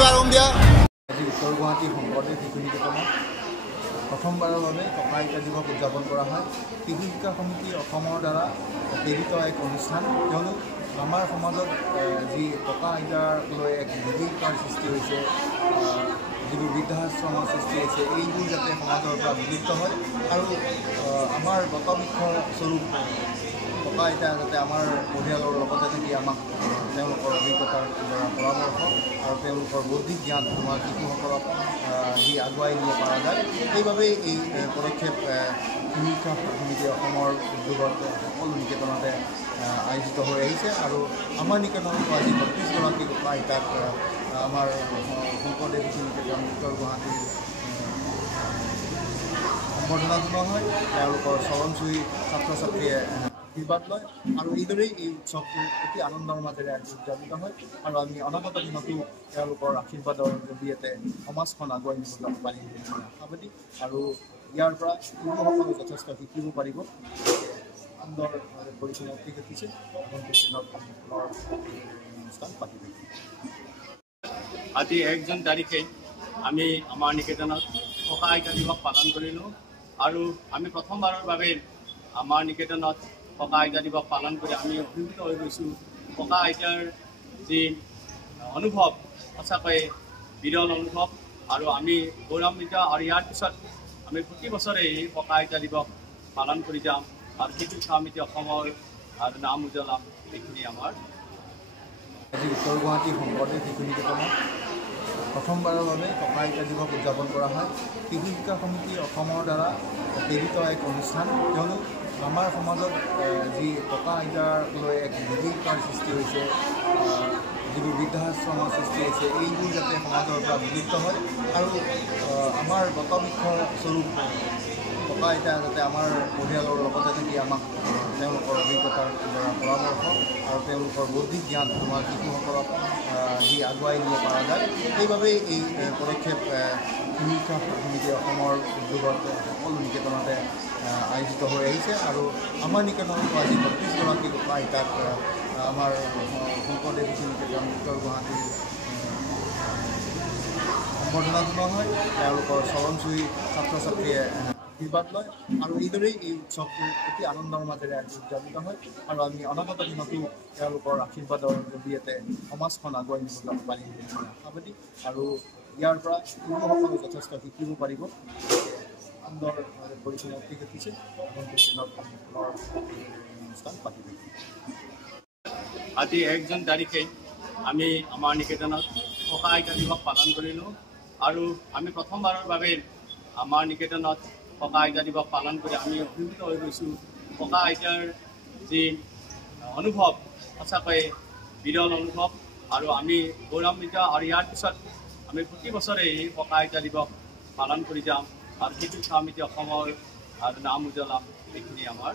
আজি উত্তৰ গুৱাহাটী শংকৰদেৱ শিশু নিকেতনত প্ৰথমবাৰৰ বাবে ককা আইতা দিৱস উদযাপন কৰা হয়। শিশু শিক্ষা সমিতি অসমৰ দ্বাৰা প্ৰেৰিত এক অনুষ্ঠান, কিয়নো আমাৰ সমাজত যি ককা আইতাক লৈ এক বিভীষিকাৰ সৃষ্টি হৈছে, যিবোৰ বৃদ্ধাশ্ৰমৰ সৃষ্টি হৈছে, এইবোৰ যাতে সমাজৰ পৰা বিলুপ্ত হয় আৰু আমাৰ বটবৃক্ষ স্বৰূপ ককা আইতা যাতে আমাৰ পৰিয়ালৰ লগতে থাকি আমাক তেওঁলোকৰ অভিজ্ঞতাৰ দ্বাৰা পৰামৰ্শ আৰু তেওঁলোকৰ বৌদ্ধিক জ্ঞান আমাৰ শিশুসকলক যি আগুৱাই নিব পৰা যায়, সেইবাবেই এই পদক্ষেপ শিশু শিক্ষা সমিতি অসমৰ উদ্যোগত সকলো নিকেতনতে আয়োজিত হৈ আহিছে। আৰু আমাৰ নিকেতনতো আজি ৩২গৰাকী ককা আইতাক আমাৰ শংকৰদেৱ শিশু নিকেতন উত্তৰ গুৱাহাটীৰ সম্বৰ্ধনা জনোৱা হয়। তেওঁলোকৰ চৰণ চুই ছাত্ৰ ছাত্ৰীয়ে আশীৰ্বাদ লয় আৰু এইদৰেই এই উৎসৱটো অতি আনন্দৰ মাজেৰে আজি উদযাপিত হয় আৰু আমি অনাগত দিনতো তেওঁলোকৰ আশীৰ্বাদৰ জৰিয়তে সমাজখন আগুৱাই নিবলৈ পাৰিম বুলি মই আশাবাদী আৰু ইয়াৰ পৰা শিশুসকলে যথেষ্ট শিকিব পাৰিব। সুন্দৰ পৰিসমাপ্তি ঘটিছে অনুষ্ঠান পাতিব। আজি ১ জুন তাৰিখে আমি আমাৰ নিকেতনত ককা আইতা দিৱস পালন কৰিলোঁ আৰু আমি প্ৰথমবাৰৰ বাবে আমাৰ নিকেতনত ককা আইতা দিৱস পালন কৰি আমি অভিভূত হৈ গৈছোঁ। ককা আইতাৰ যি অনুভৱ সঁচাকৈয়ে বিৰল অনুভৱ আৰু আমি গৌৰৱান্বিত। আৰু ইয়াৰ পিছত আমি প্ৰতি বছৰে এই ককা আইতা দিৱস পালন কৰি যাম আৰু শিশু শিক্ষা সমিতি অসমৰ আৰু নাম উজ্বলাম। এইখিনি আমাৰ আজি উত্তৰ গুৱাহাটী শংকৰদেৱ শিশু নিকেতনত প্ৰথমবাৰৰ বাবে ককা আইতা দিৱস উদযাপন কৰা হয়। শিশু শিক্ষা সমিতি অসমৰ দ্বাৰা প্ৰেৰিত এক অনুষ্ঠান, কিয়নো আমাৰ সমাজত যি ককা আইতাক লৈ এক বিভীষিকাৰ সৃষ্টি হৈছে, যিবোৰ বৃদ্ধাশ্ৰমৰ সৃষ্টি হৈছে, এইবোৰ যাতে সমাজৰ পৰা বিলুপ্ত হয় আৰু আমাৰ বটবৃক্ষ স্বৰূপ ককা আইতা যাতে আমাৰ পৰিয়ালৰ লগতে থাকি আমাক তেওঁলোকৰ অভিজ্ঞতাৰ দ্বাৰা পৰামৰ্শ আৰু তেওঁলোকৰ বৌদ্ধিক জ্ঞান আমাৰ শিশুসকলক যি আগুৱাই নিব পৰা যায়, সেইবাবেই এই পদক্ষেপ শিশু শিক্ষা সমিতি অসমৰ উদ্যোগত সকলো নিকেতনতে আয়োজিত হৈ আহিছে আৰু আমাৰ নিকেতনতো আজি ৩২গৰাকী ককা আইতাক আমাৰ শংকৰদেৱ শিশু নিকেতন উত্তৰ গুৱাহাটীৰ সম্বৰ্ধনা জনোৱা হয়। তেওঁলোকৰ চৰণ চুই ছাত্ৰ ছাত্ৰীয়ে আশীৰ্বাদ লয় আৰু এইদৰেই এই উৎসৱটো অতি আনন্দৰ মাজেৰে আজি উদযাপিত হয় আৰু আমি অনাগত দিনতো তেওঁলোকৰ আশীৰ্বাদৰ জৰিয়তে সমাজখন আগুৱাই নিবলৈ পাৰিম বুলি মই আশাবাদী আৰু ইয়াৰ পৰা শিশুসকলে যথেষ্ট শিকিব পাৰিব। সুন্দৰ পৰিসমাপ্তি ঘটিছে অনুষ্ঠান পাতিব। আজি ১ জুন তাৰিখে আমি আমাৰ নিকেতনত ককা আইতা দিৱস পালন কৰিলোঁ আৰু আমি প্ৰথমবাৰৰ বাবে আমাৰ নিকেতনত ককা আইতা দিৱস পালন কৰি আমি অভিভূত হৈ গৈছোঁ। ককা আইতাৰ যি অনুভৱ সঁচাকৈয়ে বিৰল অনুভৱ আৰু আমি গৌৰৱান্বিত। আৰু ইয়াৰ পিছত আমি প্ৰতি বছৰে এই ককা আইতা দিৱস পালন কৰি যাম আৰু শিশু শিক্ষা সমিতি অসমৰ আৰু নাম উজ্বলাম। এইখিনি আমাৰ